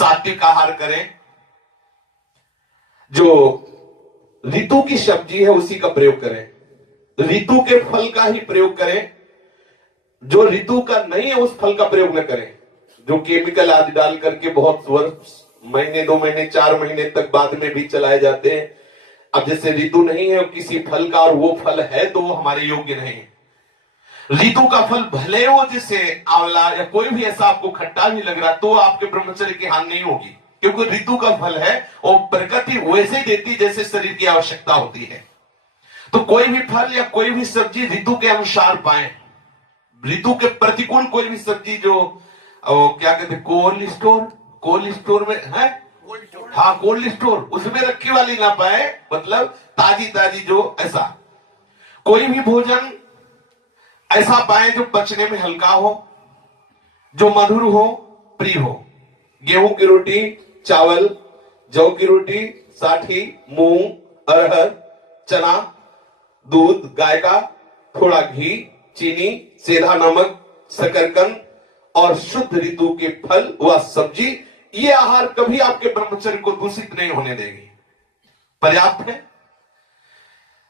सात्विक आहार करें, जो ऋतु की सब्जी है उसी का प्रयोग करें, ऋतु के फल का ही प्रयोग करें, जो ऋतु का नहीं है उस फल का प्रयोग न करें, जो केमिकल आदि डाल करके बहुत वर्ष, महीने 2 महीने 4 महीने तक बाद में भी चलाए जाते हैं। अब जैसे ऋतु नहीं है किसी फल का और वो फल है तो वो हमारे योग्य नहीं। ऋतु का फल भले हो, जैसे आंवला या कोई भी ऐसा आपको खट्टा भी लग रहा तो आपके ब्रह्मचर्य की हानि नहीं होगी, क्योंकि ऋतु का फल है और प्रकृति वैसे ही देती जैसे शरीर की आवश्यकता होती है। तो कोई भी फल या कोई भी सब्जी ऋतु के अनुसार पाए। ऋतु के प्रतिकूल कोई भी सब्जी जो क्या कहते हैं कोल्ड स्टोर में है, हाँ कोल्ड स्टोर, उसमें रखी वाली ना पाए, मतलब ताजी जो ऐसा कोई भी भोजन ऐसा पाए जो पचने में हल्का हो, जो मधुर हो, प्रिय हो। गेहूं की रोटी, चावल, जौ की रोटी, साठी, मूंग, अरहर, चना, दूध गाय का, थोड़ा घी, चीनी, सेंधा नमक, शकरकंद और शुद्ध ऋतु के फल व सब्जी, ये आहार कभी आपके ब्रह्मचर्य को दूषित नहीं होने देगी, पर्याप्त है।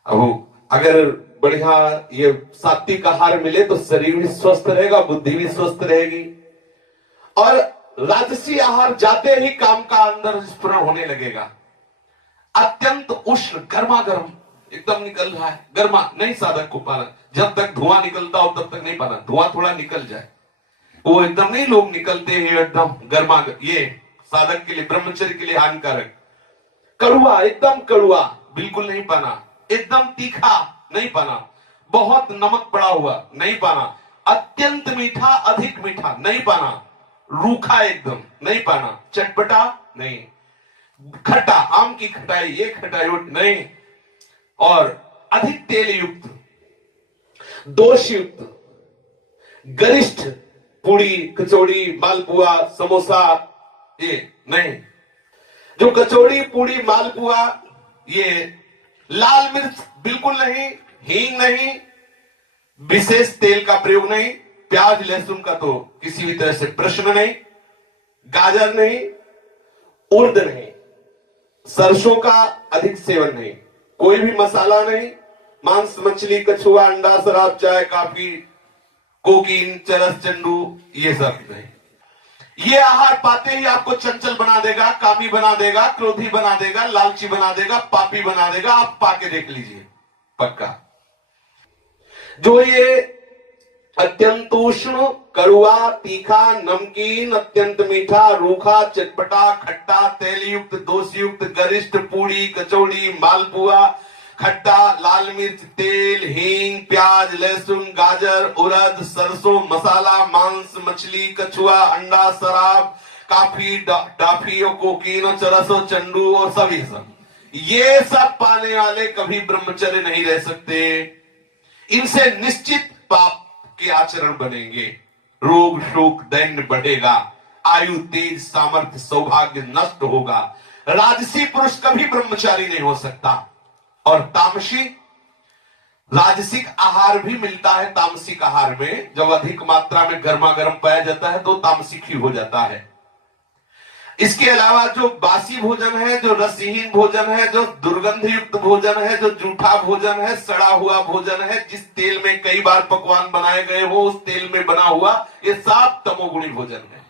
अब अगर बढ़िया ये सात्विक आहार मिले तो शरीर भी स्वस्थ रहेगा, बुद्धि भी स्वस्थ रहेगी। और राजसी आहार जाते ही काम का अंदर स्फुरण होने लगेगा। अत्यंत उष्ण गर्मा गर्म एकदम निकल रहा है, गर्मा नहीं साधक को पाना, जब तक धुआं निकलता हो तब तक नहीं पाना, धुआं थोड़ा निकल जाए, वो एकदम नहीं लोग निकलते हैं एकदम गर्मा, ये साधक के लिए ब्रह्मचर्य के लिए हानिकारक। कड़ुआ, एकदम कड़ुआ बिल्कुल नहीं पाना, एकदम तीखा नहीं पाना, बहुत नमक पड़ा हुआ नहीं पाना, अत्यंत मीठा अधिक मीठा नहीं पाना, रूखा एकदम नहीं पाना, चटपटा नहीं, खट्टा आम की खटाई ये खटाई नहीं, और अधिक तेल युक्त, दोष युक्त, गरिष्ठ पूड़ी कचौड़ी मालपुआ समोसा ये नहीं। जो कचौड़ी पूड़ी मालपुआ, ये लाल मिर्च बिल्कुल नहीं, हींग नहीं, विशेष तेल का प्रयोग नहीं, प्याज लहसुन का तो किसी भी तरह से प्रश्न नहीं, गाजर नहीं, उर्द नहीं, सरसों का अधिक सेवन नहीं, कोई भी मसाला नहीं, मांस मछली कछुआ अंडा शराब चाय कॉफी कोकीन चरस चंडू ये सब नहीं। ये आहार पाते ही आपको चंचल बना देगा, कामी बना देगा, क्रोधी बना देगा, लालची बना देगा, पापी बना देगा। आप पाके देख लीजिए पक्का। जो ये अत्यंत उष्ण कड़ुआ तीखा नमकीन अत्यंत मीठा रूखा चटपटा खट्टा तेल युक्त दोष युक्त गरिष्ठ पूड़ी कचौड़ी मालपुआ खट्टा लाल मिर्च तेल हींग प्याज लहसुन गाजर उड़द सरसों मसाला मांस मछली कछुआ अंडा शराब काफी डाफी और कोकीन और चरस और चंडू और सभी सब, ये सब पाने वाले कभी ब्रह्मचर्य नहीं रह सकते। इनसे निश्चित पाप के आचरण बनेंगे, रोग शोक दैन्य बढ़ेगा, आयु तेज सामर्थ्य सौभाग्य नष्ट होगा। राजसी पुरुष कभी ब्रह्मचारी नहीं हो सकता। और तामसी राजसिक आहार भी मिलता है। तामसिक आहार में जब अधिक मात्रा में गर्मा गर्म पाया जाता है तो तामसिक ही हो जाता है। इसके अलावा जो बासी भोजन है, जो रसहीन भोजन है, जो दुर्गंध युक्त भोजन है, जो जूठा भोजन है, सड़ा हुआ भोजन है, जिस तेल में कई बार पकवान बनाए गए हो उस तेल में बना हुआ, ये सब तमोगुणी भोजन है।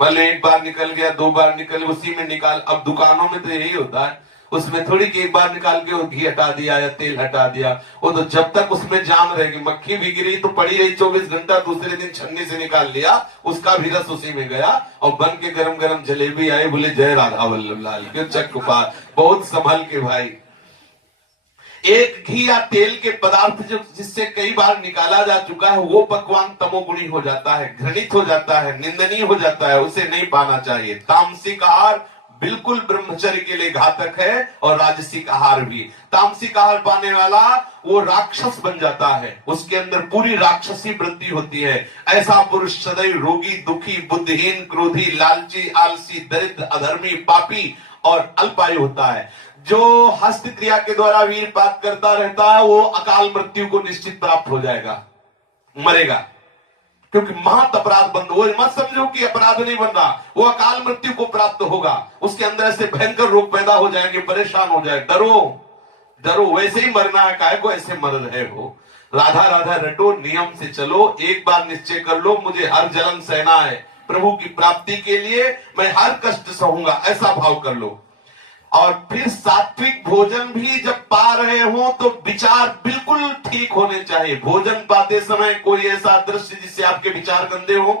भले एक बार निकल गया 2 बार निकल उसी में निकाल, अब दुकानों में तो यही होता है, उसमें थोड़ी कि एक बार निकाल के वो घी हटा दिया या तेल हटा दिया, वो तो जब तक उसमें जान रहेगी, मक्खी भी गिरी तो पड़ी रही 24 घंटा, दूसरे दिन छन्नी से निकाल लिया, उसका भी रस उसी में गया और बन के गरम गरम जलेबी आई, बोले जय राधा वल्लभ लाल के चक पार, बहुत संभल के भाई। एक घी या तेल के पदार्थ जो जिससे कई बार निकाला जा चुका है वो पकवान तमोगुणी हो जाता है, घृणित हो जाता है, निंदनीय हो जाता है, उसे नहीं पाना चाहिए। तामसिक आहार बिल्कुल ब्रह्मचर्य के लिए घातक है और राजसिक आहार भी। तामसिक आहार पाने वाला वो राक्षस बन जाता है, उसके अंदर पूरी राक्षसी वृत्ति होती है। ऐसा पुरुष सदैव रोगी दुखी बुद्धिहीन क्रोधी लालची आलसी दरिद्र अधर्मी पापी और अल्पायु होता है। जो हस्त क्रिया के द्वारा वीरपात करता रहता है वो अकाल मृत्यु को निश्चित प्राप्त हो जाएगा, मरेगा। क्योंकि महत अपराध बंद हो। मत समझो कि अपराध नहीं बन रहा, वो अकाल मृत्यु को प्राप्त होगा, उसके अंदर ऐसे भयंकर रोग पैदा हो जाएंगे, परेशान हो जाए। डरो डरो, वैसे ही मरना है, काय को ऐसे मर रहे हो। राधा राधा रटो, नियम से चलो, एक बार निश्चय कर लो मुझे हर जलन सहना है, प्रभु की प्राप्ति के लिए मैं हर कष्ट सहूंगा, ऐसा भाव कर लो। और फिर सात्विक भोजन भी जब पा रहे हो तो विचार बिल्कुल ठीक होने चाहिए। भोजन पाते समय कोई ऐसा दृश्य जिससे आपके विचार गंदे हो,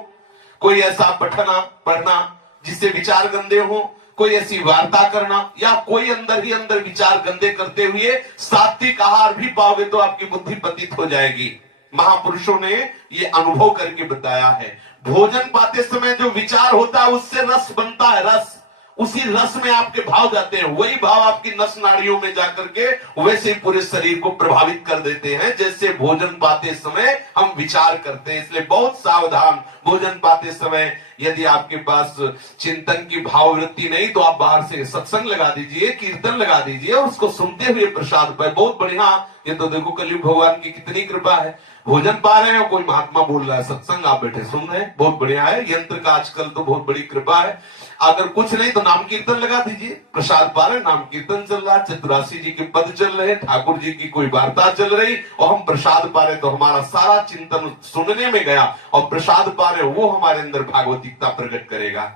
कोई ऐसा पढ़ना जिससे विचार गंदे हो, कोई ऐसी वार्ता करना, या कोई अंदर ही अंदर विचार गंदे करते हुए सात्विक आहार भी पाओगे तो आपकी बुद्धि पतित हो जाएगी। महापुरुषों ने ये अनुभव करके बताया है। भोजन पाते समय जो विचार होता है उससे रस बनता है, रस, उसी रस में आपके भाव जाते हैं, वही भाव आपकी नस नाड़ियों में जाकर के वैसे ही पूरे शरीर को प्रभावित कर देते हैं जैसे भोजन पाते समय हम विचार करते हैं। इसलिए बहुत सावधान, भोजन पाते समय यदि आपके पास चिंतन की भाववृत्ति नहीं तो आप बाहर से सत्संग लगा दीजिए, कीर्तन लगा दीजिए और उसको सुनते हुए प्रसाद पाए, बहुत बढ़िया। ये तो देखो कलयुग भगवान की कितनी कृपा है, भोजन पा रहे हैं, कोई महात्मा बोल रहा है, सत्संग आप बैठे सुन रहे हैं, बहुत बढ़िया है। यंत्र का आजकल तो बहुत बड़ी कृपा है। अगर कुछ नहीं तो नाम कीर्तन लगा दीजिए, प्रसाद पा रहे, नाम कीर्तन चल रहा, चतुरासी जी के पद चल रहे, ठाकुर जी की कोई वार्ता चल रही और हम प्रसाद पा रहे, तो हमारा सारा चिंतन सुनने में गया और प्रसाद पा रहे, वो हमारे अंदर भागवतिकता प्रकट करेगा।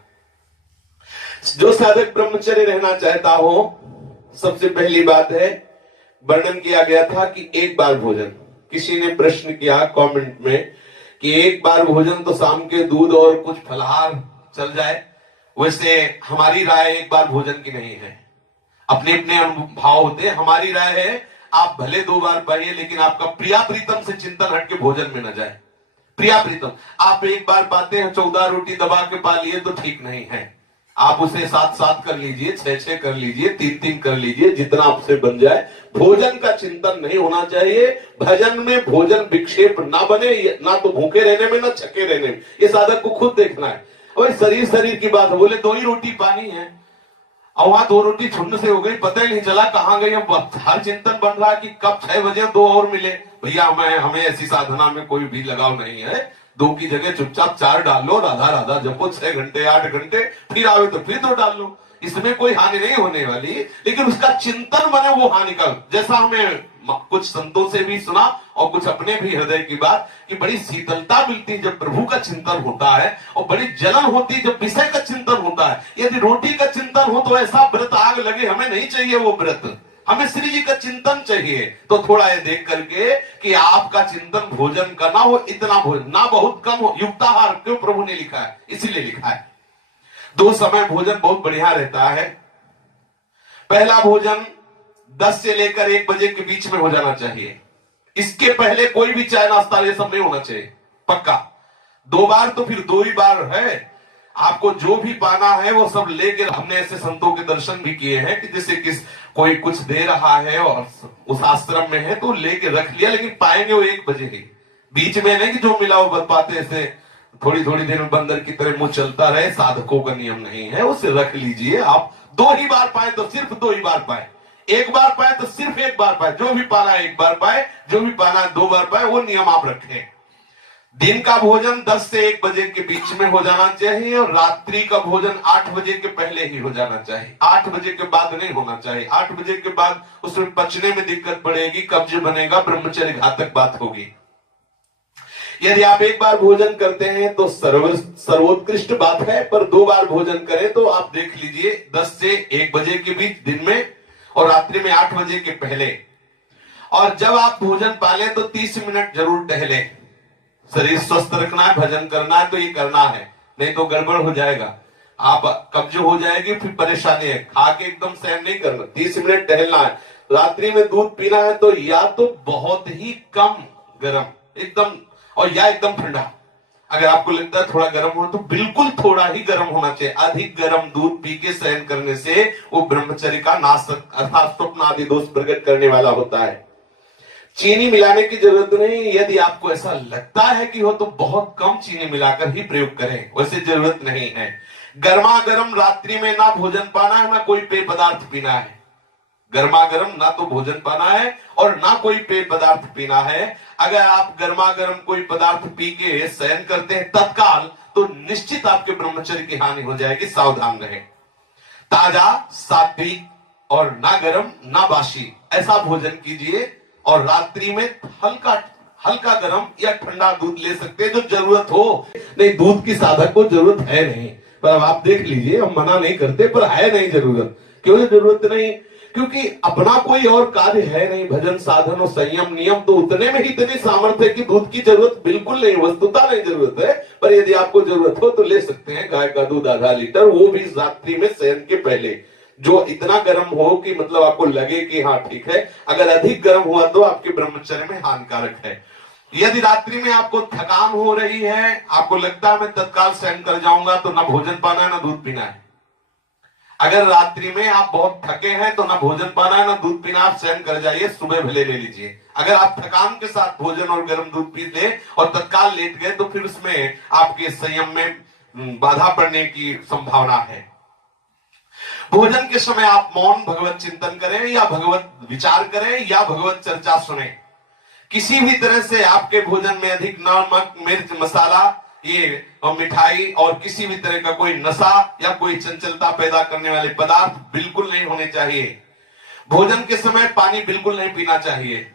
जो साधक ब्रह्मचर्य रहना चाहता हो, सबसे पहली बात है, वर्णन किया गया था कि एक बार भोजन, किसी ने प्रश्न किया कमेंट में कि एक बार भोजन तो शाम के दूध और कुछ फलहार चल जाए, वैसे हमारी राय एक बार भोजन की नहीं है, अपने अपने भाव होते हैं। हमारी राय है आप भले 2 बार पाइए लेकिन आपका प्रिया प्रीतम से चिंतन हट के भोजन में न जाए। प्रिया प्रीतम आप एक बार पाते हैं, 14 रोटी दबा के पा लिए तो ठीक नहीं है, आप उसे 7-7 कर लीजिए, 6-6 कर लीजिए, 3-3 कर लीजिए, जितना आपसे बन जाए। भोजन का चिंतन नहीं होना चाहिए, भजन में भोजन विक्षेप ना बने, ना तो भूखे रहने में ना छके रहने में, ये साधक को खुद देखना है। और शरीर की बात है, बोले 2 ही रोटी पानी है और वहां 2 रोटी छुन्न से हो गई, पता ही नहीं चला कहां गई। अब हर चिंतन बन रहा कि कब 6 बजे 2 और मिले। भैया हमें ऐसी साधना में कोई भी लगाव नहीं है, 2 की जगह चुपचाप 4 डाल लो, राधा राधा जपो 6 घंटे 8 घंटे, फिर आवे तो फिर 2 डाल लो, इसमें कोई हानि नहीं होने वाली। लेकिन उसका चिंतन बने वो हानि का, जैसा हमें कुछ संतों से भी सुना और कुछ अपने भी हृदय की बात कि बड़ी शीतलता मिलती है जब प्रभु का चिंतन होता है, और बड़ी जलन होती है जब विषय का चिंतन होता है। यदि रोटी का चिंतन हो तो ऐसा व्रत आग लगे, हमें नहीं चाहिए वो व्रत, हमें श्री जी का चिंतन चाहिए। तो थोड़ा ये देख करके कि आपका चिंतन भोजन का ना हो, इतना भोजन ना बहुत कम हो, युक्ताहार क्यों प्रभु ने लिखा है, इसीलिए लिखा है। 2 समय भोजन बहुत बढ़िया रहता है। पहला भोजन 10 से लेकर 1 बजे के बीच में हो जाना चाहिए, इसके पहले कोई भी चाय नाश्ता ये सब नहीं होना चाहिए, पक्का। 2 बार तो फिर 2 ही बार है, आपको जो भी पाना है वो सब लेके, हमने ऐसे संतों के दर्शन भी किए हैं कि जैसे कोई कुछ दे रहा है और उस आश्रम में है तो लेके रख लिया, लेकिन पाएंगे वो 1 बजे ही, बीच में नहीं कि जो मिला वो पाते ऐसे थोड़ी थोड़ी देर में बंदर की तरह मुंह चलता रहे, साधकों का नियम नहीं है, उसे रख लीजिए। आप 2 ही बार पाए तो सिर्फ 2 ही बार पाए, 1 बार पाए तो सिर्फ 1 बार पाए, जो भी पाना है 1 बार पाए, जो भी पाना है 2 बार पाए, वो नियम आप रखें। दिन का भोजन 10 से 1 बजे के बीच में हो जाना चाहिए और रात्रि का भोजन 8 बजे के पहले ही हो जाना चाहिए, 8 बजे के बाद नहीं होना चाहिए। 8 बजे के बाद उसमें पचने में दिक्कत पड़ेगी, कब्ज बनेगा, ब्रह्मचर्य घातक बात होगी। यदि आप 1 बार भोजन करते हैं तो सर्वोत्कृष्ट बात है, पर 2 बार भोजन करें तो आप देख लीजिए 10 से 1 बजे के बीच दिन में और रात्रि में 8 बजे के पहले। और जब आप भोजन पालें तो 30 मिनट जरूर टहले, शरीर स्वस्थ रखना है, भजन करना है तो ये करना है, नहीं तो गड़बड़ हो जाएगा, आप कब्ज हो जाएगी, फिर परेशानी है। खा के एकदम सहन नहीं करना, 30 मिनट टहलना है। रात्रि में दूध पीना है तो या तो बहुत ही कम गर्म एकदम, और या एकदम ठंडा। अगर आपको लगता है थोड़ा गर्म हो तो बिल्कुल थोड़ा ही गर्म होना चाहिए। अधिक गर्म दूध पी के सहन करने से वो ब्रह्मचर्य का नाश अर्थात स्वप्न आदि दोष प्रकट करने वाला होता है। चीनी मिलाने की जरूरत नहीं, यदि आपको ऐसा लगता है कि हो तो बहुत कम चीनी मिलाकर ही प्रयोग करें, वैसे जरूरत नहीं है। गर्मा गर्म रात्रि में ना भोजन पाना है ना कोई पेय पदार्थ पीना है, गर्मा गर्म ना तो भोजन पाना है और ना कोई पेय पदार्थ पीना है। अगर आप गर्मा गर्म कोई पदार्थ पी के शयन करते हैं तत्काल, तो निश्चित आपके ब्रह्मचर्य की हानि हो जाएगी, सावधान रहे। ताजा, सात्विक और ना गर्म ना बासी ऐसा भोजन कीजिए। और रात्रि में हल्का हल्का गर्म या ठंडा दूध ले सकते हैं जो जरूरत हो। नहीं, दूध की साधक को जरूरत है नहीं, पर अब आप देख लीजिए, हम मना नहीं करते, पर है नहीं जरूरत। क्यों जरूरत नहीं? क्योंकि अपना कोई और कार्य है नहीं। भजन साधन और संयम नियम तो उतने में ही इतनी सामर्थ्य है कि दूध की जरूरत बिल्कुल नहीं, वस्तुता नहीं जरूरत है। पर यदि आपको जरूरत हो तो ले सकते हैं गाय का दूध आधा लीटर, वो भी रात्रि में शयन के पहले, जो इतना गर्म हो कि मतलब आपको लगे कि हाँ ठीक है। अगर अधिक गर्म हुआ तो आपके ब्रह्मचर्य में हानिकारक है। यदि रात्रि में आपको थकान हो रही है, आपको लगता है मैं तत्काल शयन कर जाऊंगा, तो ना भोजन पाना है ना दूध पीना है। अगर रात्रि में आप बहुत थके हैं तो ना भोजन पाना है ना दूध पीना, आप शयन कर जाइए, सुबह भले ले लीजिए। अगर आप थकान के साथ भोजन और गर्म दूध पी ले और तत्काल लेट गए, तो फिर उसमें आपके संयम में बाधा पड़ने की संभावना है। भोजन के समय आप मौन भगवत चिंतन करें या भगवत विचार करें या भगवत चर्चा सुने। किसी भी तरह से आपके भोजन में अधिक नमक, मिर्च, मसाला, ये और मिठाई और किसी भी तरह का कोई नशा या कोई चंचलता पैदा करने वाले पदार्थ बिल्कुल नहीं होने चाहिए। भोजन के समय पानी बिल्कुल नहीं पीना चाहिए,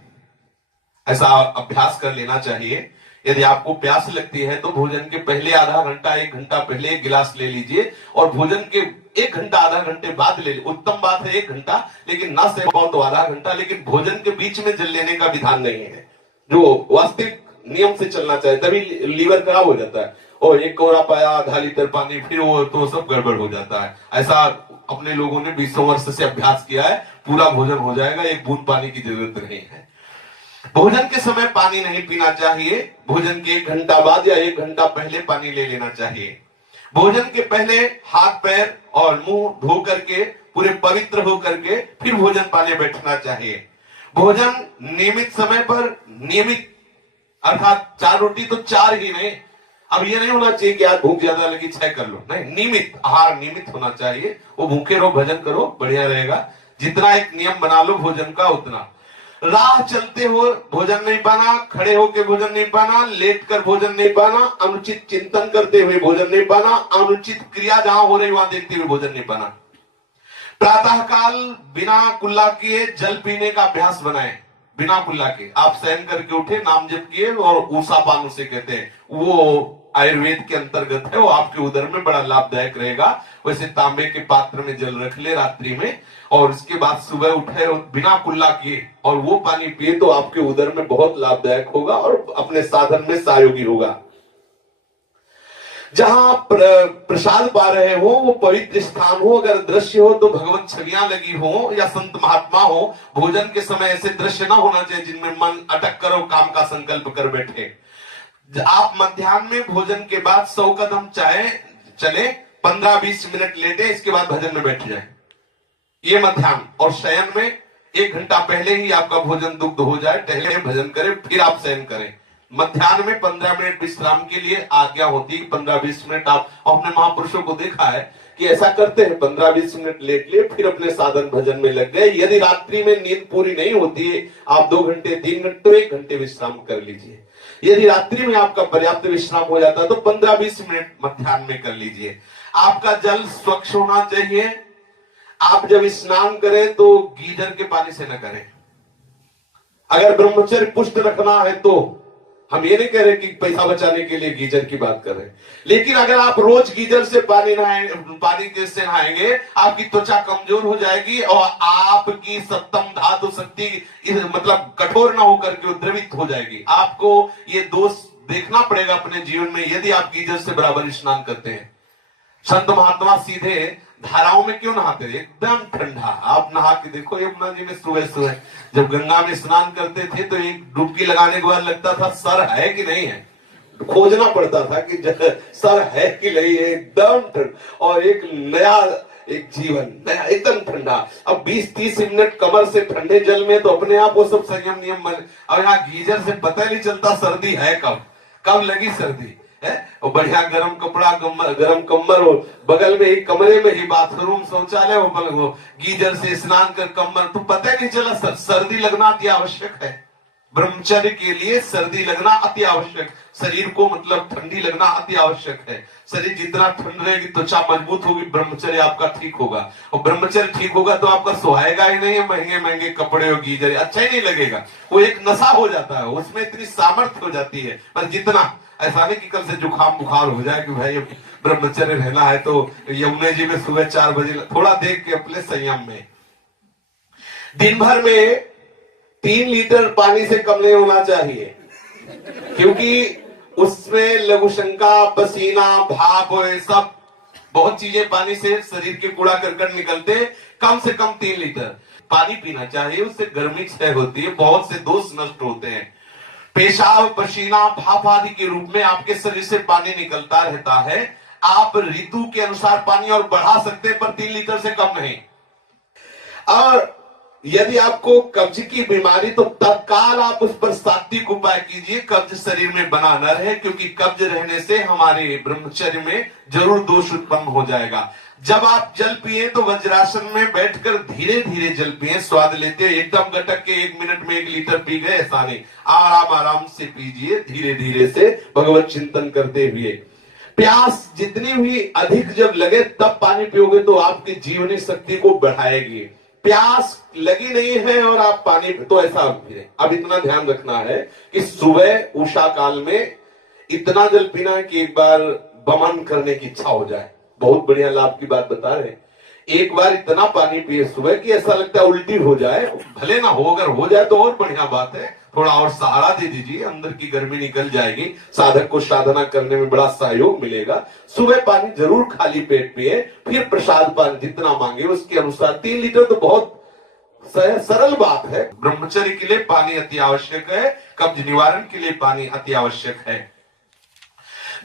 ऐसा अभ्यास कर लेना चाहिए। यदि आपको प्यास लगती है तो भोजन के पहले आधा घंटा 1 घंटा पहले 1 गिलास ले लीजिए और भोजन के 1 घंटा आधा घंटे बाद ले लीजिए। उत्तम बात है 1 घंटा, लेकिन ना से पाओ तो आधा घंटा, लेकिन भोजन के बीच में जल लेने का विधान नहीं है, जो वास्तविक नियम से चलना चाहिए। तभी लीवर खराब हो जाता है। और एक कोरा पाया आधा लीटर पानी, फिर वो तो सब गड़बड़ हो जाता है। ऐसा अपने लोगों ने 20 वर्ष से अभ्यास किया है, पूरा भोजन हो जाएगा, 1 बूंद पानी की जरूरत नहीं है। भोजन के समय पानी नहीं पीना चाहिए। भोजन के 1 घंटा बाद या 1 घंटा पहले पानी ले लेना चाहिए। भोजन के पहले हाथ पैर और मुंह धो करके पूरे पवित्र हो करके फिर भोजन पाने बैठना चाहिए। भोजन नियमित समय पर, नियमित अर्थात 4 रोटी तो 4 ही नहीं। अब ये नहीं होना चाहिए कि आज भूख ज्यादा लगी 6 कर लो, नहीं, नियमित आहार नियमित होना चाहिए। वो भूखे रहो भजन करो, बढ़िया रहेगा। जितना एक नियम बना लो भोजन का उतना। राह चलते हो भोजन नहीं पाना, खड़े होकर भोजन नहीं पाना, लेट कर भोजन नहीं पाना, अनुचित चिंतन करते हुए भोजन नहीं पाना, अनुचित क्रिया जहां हो रही वहां देखते हुए भोजन नहीं पाना। प्रातः काल बिना कुल्ला किए जल पीने का अभ्यास बनाएं। बिना कुल्ला के आप शयन करके उठे, नाम जप किए और ऊषा पान उसे कहते हैं, वो आयुर्वेद के अंतर्गत है, वो आपके उदर में बड़ा लाभदायक रहेगा। वैसे तांबे के पात्र में जल रख ले रात्रि में और उसके बाद सुबह उठे और बिना कुल्ला किए और वो पानी पिए तो आपके उदर में बहुत लाभदायक होगा और अपने साधन में सहयोगी होगा। जहां प्रसाद पा रहे हो वो पवित्र स्थान हो, अगर दृश्य हो तो भगवत छवियां लगी हो या संत महात्मा हो। भोजन के समय ऐसे दृश्य ना होना चाहिए जिनमें मन अटक कर और काम का संकल्प कर बैठे। आप मध्याह्न में भोजन के बाद 100 कदम चले, 15-20 मिनट लेटे, इसके बाद भजन में बैठ जाए, ये मध्याह्न। और शयन में 1 घंटा पहले ही आपका भोजन दुग्ध हो जाए, टहले भजन करें, फिर आप शयन करें। मध्याह्न में 15 मिनट विश्राम के लिए आज्ञा होती है, 15-20 मिनट। आप अपने महापुरुषों को देखा है कि ऐसा करते हैं, 15-20 मिनट लेट लिए फिर अपने साधन भजन में लग गए। यदि रात्रि में नींद पूरी नहीं होती है, आप 2 घंटे 3 घंटे तो 1 घंटे विश्राम कर लीजिए। यदि रात्रि में आपका पर्याप्त विश्राम हो जाता है तो 15-20 मिनट मध्याह्न में कर लीजिए। आपका जल स्वच्छ होना चाहिए। आप जब स्नान करें तो गीजर के पानी से न करें। अगर ब्रह्मचर्य पुष्ट रखना है तो हम ये नहीं कह रहे कि पैसा बचाने के लिए गीजर की बात कर रहे हैं, लेकिन अगर आप रोज गीजर से पानी से नहाएंगे, आपकी त्वचा कमजोर हो जाएगी और आपकी सप्तम धातु शक्ति मतलब कठोर ना होकर के द्रवित हो जाएगी। आपको ये दोष देखना पड़ेगा अपने जीवन में यदि आप गीजर से बराबर स्नान करते हैं। संत महात्मा सीधे धाराओं में क्यों नहाते थे? एकदम ठंडा। आप नहा के देखो यमुना जी में सुबह सुबह जब गंगा में स्नान करते थे तो एक डुबकी लगाने के बाद लगता था सर है कि नहीं है, खोजना पड़ता था कि सर है कि नहीं है। एकदम ठंडा और एक नया एक जीवन नया एकदम ठंडा। अब 20-30 मिनट कमर से ठंडे जल में तो अपने आप वो सब संयम नियम बने। और यहाँ गीजर से पता नहीं चलता सर्दी है कब लगी सर्दी। है, और बढ़िया गर्म कपड़ा, गर्म कम्बल हो, बगल में ही कमरे में ही बाथरूम शौचालय हो, गीजर से स्नान कर कम्बल, तो पता नहीं चला सर्दी लगना अति आवश्यक है। ब्रह्मचर्य के लिए सर्दी लगना अति आवश्यक, शरीर को मतलब ठंडी लगना अति आवश्यक है। शरीर जितना ठंड रहेगी त्वचा मजबूत होगी, ब्रह्मचर्य आपका ठीक होगा, और ब्रह्मचर्य ठीक होगा तो आपका सुहाएगा ही नहीं, महंगे महंगे कपड़े और गीजर अच्छा ही नहीं लगेगा, वो एक नशा हो जाता है, उसमें इतनी सामर्थ्य हो जाती है। पर जितना ऐसा नहीं कि कल से जुकाम बुखार हो जाए कि भाई ब्रह्मचर्य रहना है तो यमुना जी में सुबह 4 बजे, थोड़ा देख के अपने संयम में। दिन भर में 3 लीटर पानी से कम नहीं होना चाहिए, क्योंकि उसमें लघुशंका, पसीना, भाप, सब बहुत चीजें पानी से शरीर के कूड़ा करकट निकलते। कम से कम 3 लीटर पानी पीना चाहिए, उससे गर्मी क्षय होती है, बहुत से दोष नष्ट होते हैं। पेशाब, पसीना, भाप आदि के रूप में आपके शरीर से पानी निकलता रहता है। आप ऋतु के अनुसार पानी और बढ़ा सकते हैं, पर 3 लीटर से कम नहीं। और यदि आपको कब्ज की बीमारी, तो तत्काल आप उस पर सात्विक उपाय कीजिए, कब्ज शरीर में बना न रहे, क्योंकि कब्ज रहने से हमारे ब्रह्मचर्य में जरूर दोष उत्पन्न हो जाएगा। जब आप जल पिए तो वज्रासन में बैठकर धीरे धीरे जल पिए, स्वाद लेते हैं, एकदम गटक के 1 मिनट में 1 लीटर पी गए ऐसा नहीं, आराम आराम से पीजिए, धीरे धीरे से भगवत चिंतन करते हुए। प्यास जितनी भी अधिक जब लगे तब पानी पियोगे तो आपकी जीवनी शक्ति को बढ़ाएगी। प्यास लगी नहीं है और आप पानी, तो ऐसा अब इतना ध्यान रखना है कि सुबह उषा काल में इतना जल पीना है कि एक बार बमन करने की इच्छा हो जाए। बहुत बढ़िया लाभ की बात बता रहे हैं। एक बार इतना पानी पिए सुबह कि ऐसा लगता है उल्टी हो जाए, भले ना हो, अगर हो जाए तो और बढ़िया बात है, थोड़ा और सहारा दे दीजिए, अंदर की गर्मी निकल जाएगी, साधक को साधना करने में बड़ा सहयोग मिलेगा। सुबह पानी जरूर खाली पेट पिए, फिर प्रसाद पान जितना मांगे उसके अनुसार। 3 लीटर तो बहुत सरल बात है। ब्रह्मचर्य के लिए पानी अति आवश्यक है, कब्ज निवारण के लिए पानी अति आवश्यक है।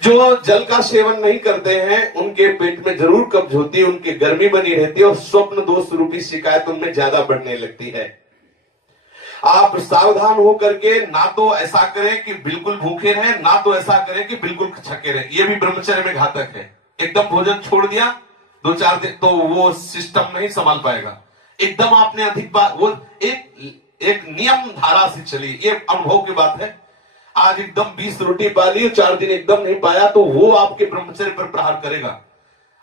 जो जल का सेवन नहीं करते हैं उनके पेट में जरूर कब्ज होती है, उनकी गर्मी बनी रहती है, और स्वप्न दोष रूपी शिकायत उनमें ज्यादा बढ़ने लगती है। आप सावधान हो करके ना तो ऐसा करें कि बिल्कुल भूखे रहें, ना तो ऐसा करें कि बिल्कुल छके रहें, ये भी ब्रह्मचर्य में घातक है। एकदम भोजन छोड़ दिया 2-4 दिन तो वो सिस्टम नहीं संभाल पाएगा। एकदम आपने अधिक बार, वो एक नियम धारा से चली, ये अनुभव की बात है। आज एकदम 20 रोटी पा ली, 4 दिन एकदम नहीं पाया, तो वो आपके ब्रह्मचर्य पर प्रहार करेगा।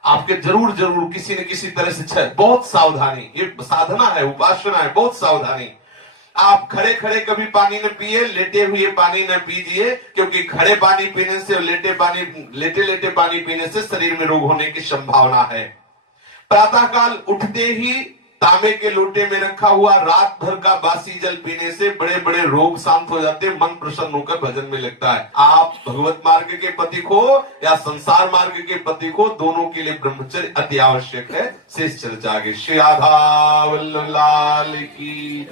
आपके जरूर जरूर किसी न किसी तरह से बहुत सावधानी, ये साधना है, उपासना है, बहुत सावधानी। आप खड़े खड़े कभी पानी न पिए, लेटे हुए पानी न पीजिए, क्योंकि खड़े पानी पीने से और लेटे लेटे पानी पीने से शरीर में रोग होने की संभावना है। प्रातःकाल उठते ही तांबे के लोटे में रखा हुआ रात भर का बासी जल पीने से बड़े बड़े रोग शांत हो जाते हैं, मन प्रसन्न होकर भजन में लगता है। आप भगवत मार्ग के पति को या संसार मार्ग के पति को, दोनों के लिए ब्रह्मचर्य अति आवश्यक है। शेष चर्चा आगे। श्री राधा वल्लभ लाल की।